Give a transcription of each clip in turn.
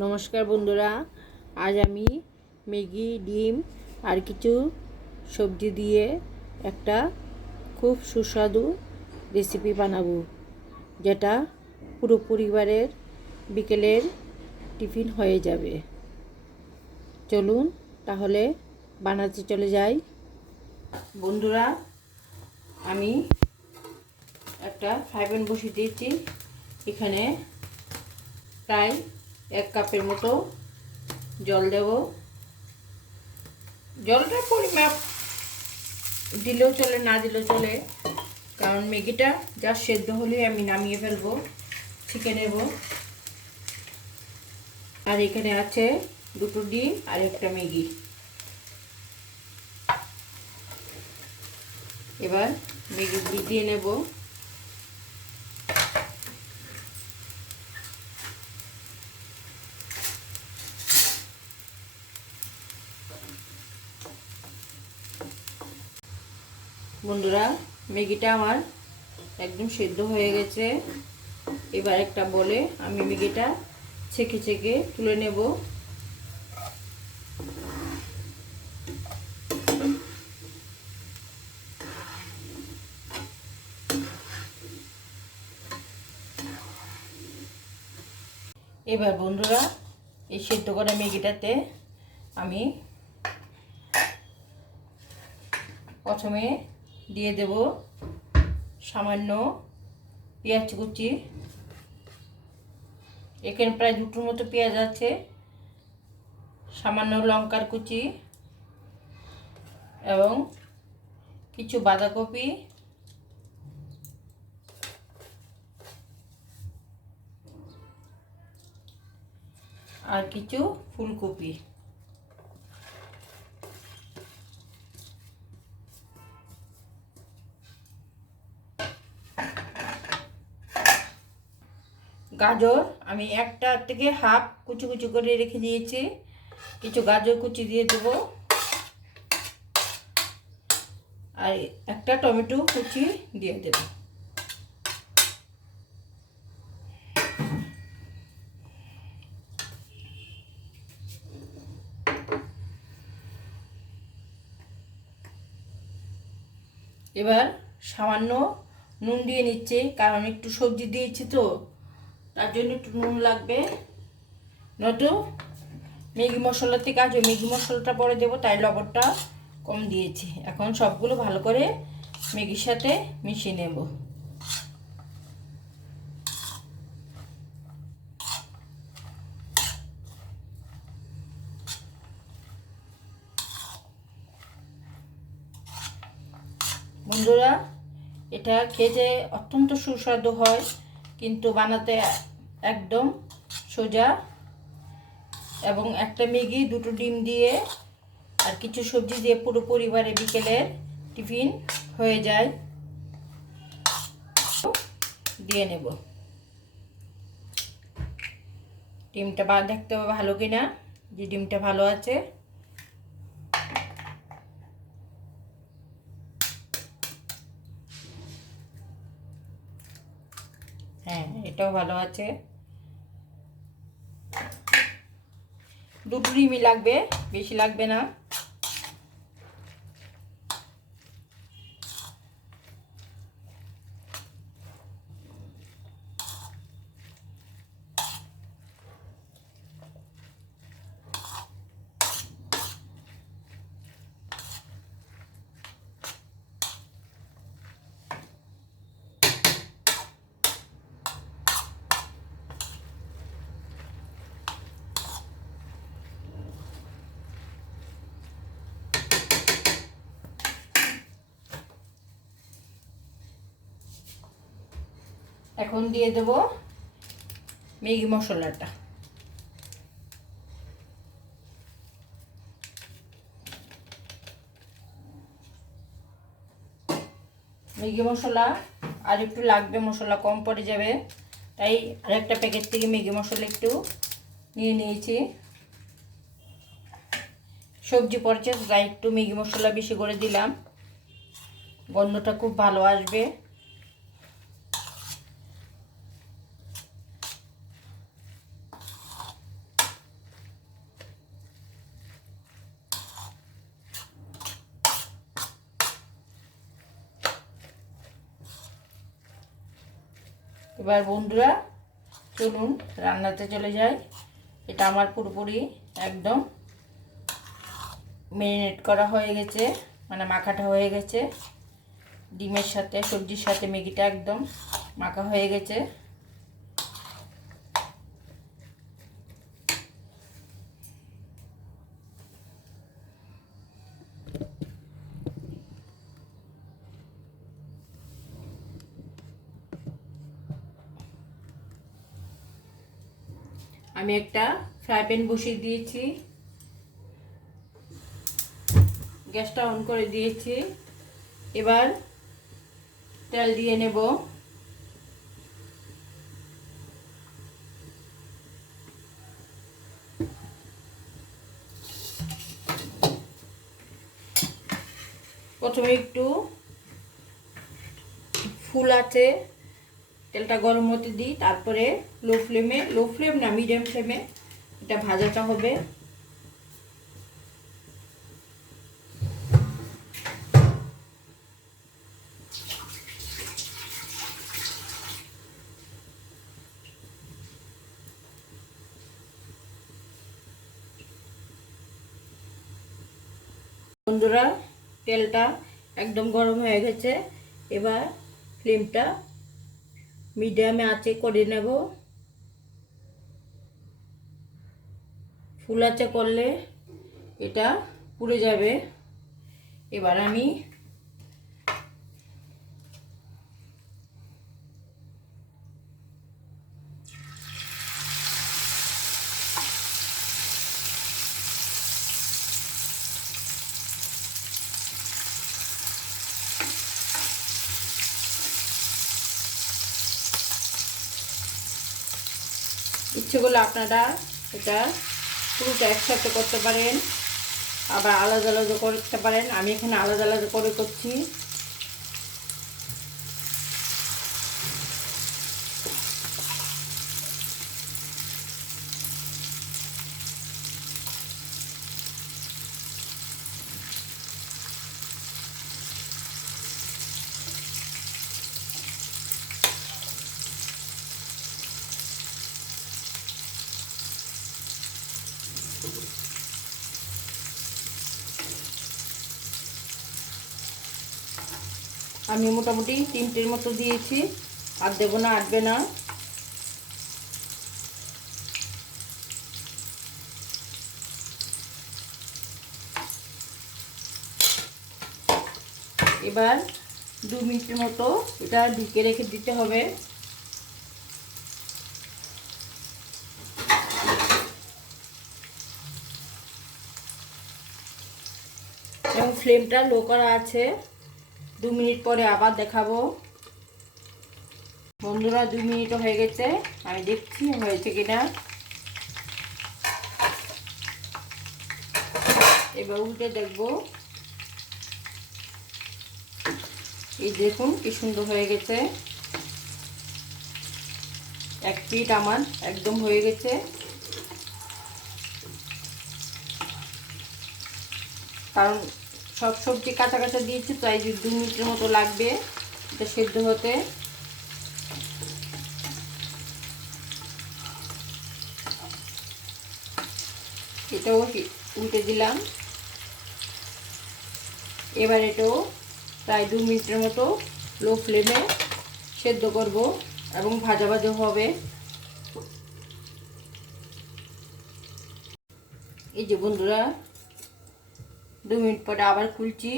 নমস্কার বন্ধুরা, আজ আমি ম্যাগি, ডিম আর কিছু সবজি দিয়ে একটা খুব সুস্বাদু রেসিপি বানাবো, যেটা পুরো পরিবারের বিকেলের টিফিন হয়ে যাবে। চলুন তাহলে বানাতে চলে যাই। বন্ধুরা, আমি একটা ফ্রাই বসিয়ে দিয়েছি, এখানে প্রায় এক কাপের মতো জল দেব। জলটার পরিমাপ দিলেও চলে, না দিলেও চলে। কারণ ম্যাগিটা যা সেদ্ধ হলে আমি নামিয়ে ফেলব, ছেঁকে নেব। আর এখানে আছে দুটো ডিম আর একটা ম্যাগি। এবার ম্যাগিগুলি দিয়ে নেব। বন্ধুরা, ম্যাগিটা আমার একদম সেদ্ধ হয়ে গেছে। এবার একটা বলে আমি ম্যাগিটা ছেঁকে ছেঁকে তুলে নেব। এবার বন্ধুরা, এই সেদ্ধ করা ম্যাগিটাতে আমি প্রথমে দিয়ে দেব সামান্য পেঁয়াজ কুচি। এখানে প্রায় দুটোর মতো পেঁয়াজ আছে, সামান্য লঙ্কার কুচি এবং কিছু বাঁধাকপি। আর কিছু ফুলকপি। গাজর আমি একটা থেকে হাফ কুচি কুচি করে রেখে দিয়েছি। কিছু গাজর কুচি দিয়ে দেব। আর একটা টমেটো কুচি দিয়ে দেব। এবার সামান্য নুন দিয়ে নিচ্ছে, কারণ একটু সবজি দিয়েছি তো। তার জন্য একটু নুন লাগবে। ম্যাগি মশলা থেকে আজ ম্যাগি মশলাটা পরে দেবো, তাই লবণটা কম দিয়েছি। এখন সবগুলো ভালো করে ম্যাগির সাথে মিশিয়ে নেব। বন্ধুরা, এটা খেতে অত্যন্ত সুস্বাদু হয়। কিন্তু বানাতে একদম সোজা এবং একটা ম্যাগি, দুটো ডিম দিয়ে আর কিছু সবজি দিয়ে পুরো পরিবারে বিকেলের টিফিন হয়ে যায়। দিয়ে নেব। ডিমটা বা, দেখতে হবে ভালো কিনা? যে ডিমটা ভালো আছে হ্যাঁ এটাও ভালো আছে। দুটো ডিমই লাগবে বেশি লাগবে না। এখন দিয়ে দেব ম্যাগি মশলাটা। ম্যাগি মশলা আর একটু লাগবে, মশলা কম পড়ে যাবে। তাই আরেকটা প্যাকেট থেকে ম্যাগি মশলা একটু নিয়ে নিয়েছি। সবজি পড়ছে, তাই একটু ম্যাগি মশলা বেশি করে দিলাম। গন্ধটা খুব ভালো আসবে। এবার বন্ধুরা, চলুন রান্নাতে চলে যাই। এটা আমার পুরোপুরি একদম মেরিনেট করা হয়ে গেছে মানে মাখাটা হয়ে গেছে। ডিমের সাথে, সবজির সাথে ম্যাগিটা একদম মাখা হয়ে গেছে। আমি একটা ফ্রাই প্যান বসিয়ে দিয়েছি। গ্যাসটা অন করে দিয়েছি। এবার তেল দিয়ে নেব। প্রথমে একটু ফুল আছে। তেলটা গরম হতে দিই, তারপরে লো ফ্লেমে লো ফ্লেম না মিডিয়াম ফ্লেমে এটা ভাজাটা হবে। বন্ধুরা, তেলটা একদম গরম হয়ে গেছে। এবার ফ্লেমটা মিডিয়ামে আঁচে করে নেব। ফুল আঁচে করলে এটা পুড়ে যাবে। এবার আমি ইচ্ছে করলে আপনারা এটা পুরোটা একসাথে করতে পারেন, আবার আলাদা আলাদা করতে পারেন। আমি এখানে আলাদা আলাদা করে করছি। আমি মোটামুটি তিনটের মতো দিয়েছি, আর দেবো না, আটবে না। এবার দু মিনিটের মতো এটা ঢুকে রেখে দিতে হবে। এবং ফ্লেমটা লো করা আছে। দু মিনিট পরে আবার দেখাবো। বন্ধুরা, দু মিনিটও হয়ে গেছে। আমি দেখছি হয়েছে কিনা। এবার উল্টে দেখব। এই দেখুন কি সুন্দর হয়ে গেছে। এক পিট আমার একদম হয়ে গেছে। কারণ সব সবজি কাঁচা কাঁচা দিয়েছি তাই দু মিনিটের মতো লাগবে এটা সেদ্ধ হতে। এটাও উল্টে দিলাম। এবার এটাও প্রায় দু মিনিটের মতো লো ফ্লেমে সেদ্ধ করব এবং ভাজা ভাজা হবে। এই যে বন্ধুরা দু মিনিট পরে আবার খুলছি।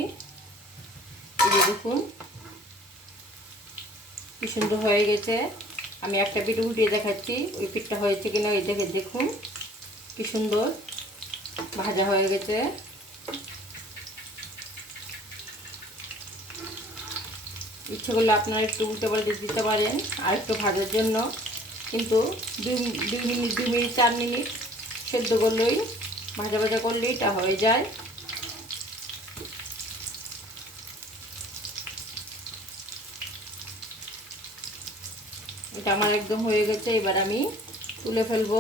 এই দেখুন, কি সুন্দর হয়ে গেছে। আমি একটা পিঠ উল্টিয়ে দেখাচ্ছি, ওই পিঠটা হয়েছে কিনা ওই দেখে দেখুন, কি সুন্দর ভাজা হয়ে গেছে। ইচ্ছে করলে আপনারা একটু উল্টে পাল্টে দিতে পারেন, আর একটু ভাজার জন্য। কিন্তু দুই দুই মিনিট দুই মিনিট, চার মিনিট সেদ্ধ করলেই, ভাজা ভাজা করলেই এটা হয়ে যায়। আমার একদম হয়ে গেছে এবার আমি তুলে ফেলব।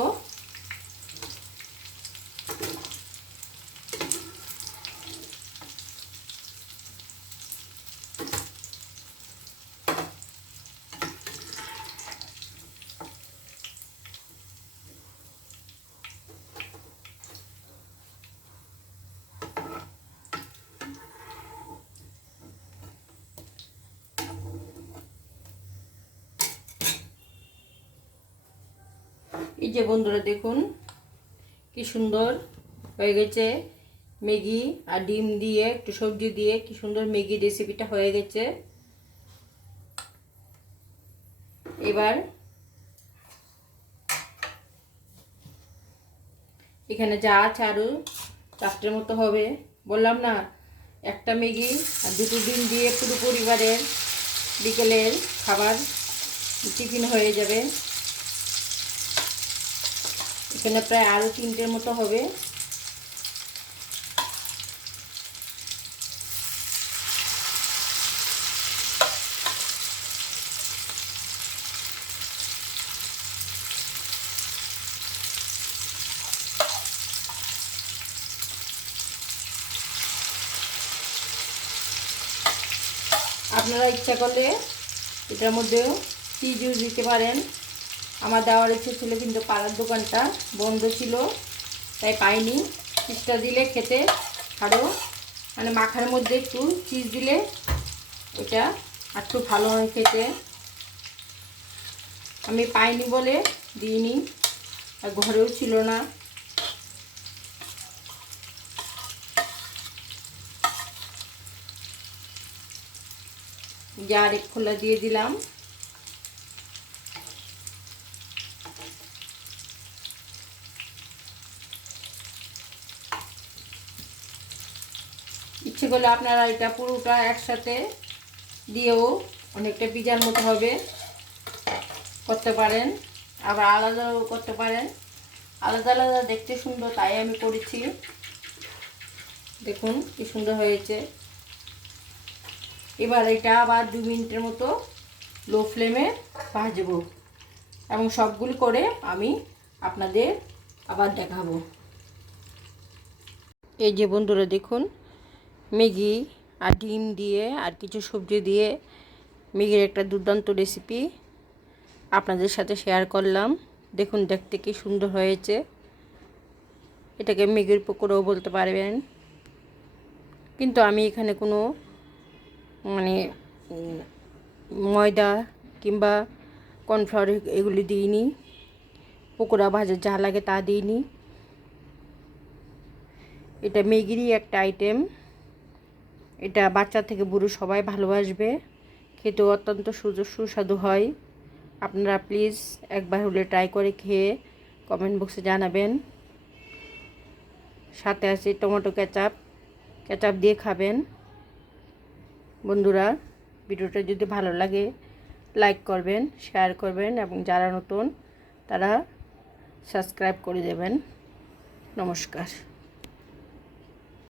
এই যে বন্ধুরা দেখুন, কি সুন্দর হয়ে গেছে ম্যাগি আর ডিম দিয়ে, একটু সবজি দিয়ে কি সুন্দর ম্যাগি রেসিপিটা হয়ে গেছে। এবার এখানে যা আছে আরও চারটের মতো হবে। বললাম না, একটা ম্যাগি আর দুটো ডিম দিয়ে পুরো পরিবারের বিকেলের খাবার টিফিন হয়ে যাবে। এখানে প্রায় আরও তিনটের মতো হবে। আপনারা ইচ্ছা করলে এটার মধ্যেও চিজও দিতে পারেন। আমার দেওয়ার ইচ্ছে ছিল কিন্তু পাড়ার দোকানটা বন্ধ ছিল, তাই পাইনি। চিজটা দিলে খেতে আরও মানে মাখার মধ্যে একটু চিজ দিলে এটা একটু ভালো হয় খেতে। আমি পাইনি বলে দিইনি, আর ঘরেও ছিল না। জার এক খোলা দিয়ে দিলাম। ইচ্ছে আপনারা এটা পুরোটা একসাথে দিয়েও অনেকটা পিজার মতো হবে। করতে পারেন। আবার আলাদাও করতে পারেন। আলাদা আলাদা দেখতে সুন্দর, তাই আমি করেছি। দেখুন কি সুন্দর হয়েছে। এবার এটা আবার দু মিনিটের মতো লো ফ্লেমে ভাজবো এবং সবগুলি করে আমি আপনাদের আবার দেখাবো। এই যে বন্ধুরা, দেখুন ম্যাগি আর ডিম দিয়ে আর কিছু সবজি দিয়ে ম্যাগির একটা দুর্দান্ত রেসিপি আপনাদের সাথে শেয়ার করলাম। দেখুন, দেখতে কি সুন্দর হয়েছে। এটাকে ম্যাগির পকোড়াও বলতে পারবেন। কিন্তু আমি এখানে কোনো মানে ময়দা কিংবা কর্নফ্লাওয়ার এগুলি দিইনি। পকোড়া ভাজা যা লাগে তা দিইনি। এটা ম্যাগিরই একটা আইটেম এটা বাচ্চা থেকে বুড়ো সবাই ভালোবাসবে। খেতেও অত্যন্ত সুস্বাদু হয়। আপনারা প্লিজ একবার হলে ট্রাই করে খেয়ে কমেন্ট বক্সে জানাবেন। সাথে আছে টমেটো কেচাপ কেচাপ দিয়ে খাবেন। বন্ধুরা, ভিডিওটা যদি ভালো লাগে লাইক করবেন শেয়ার করবেন এবং যারা নতুন, তারা সাবস্ক্রাইব করে দেবেন। নমস্কার।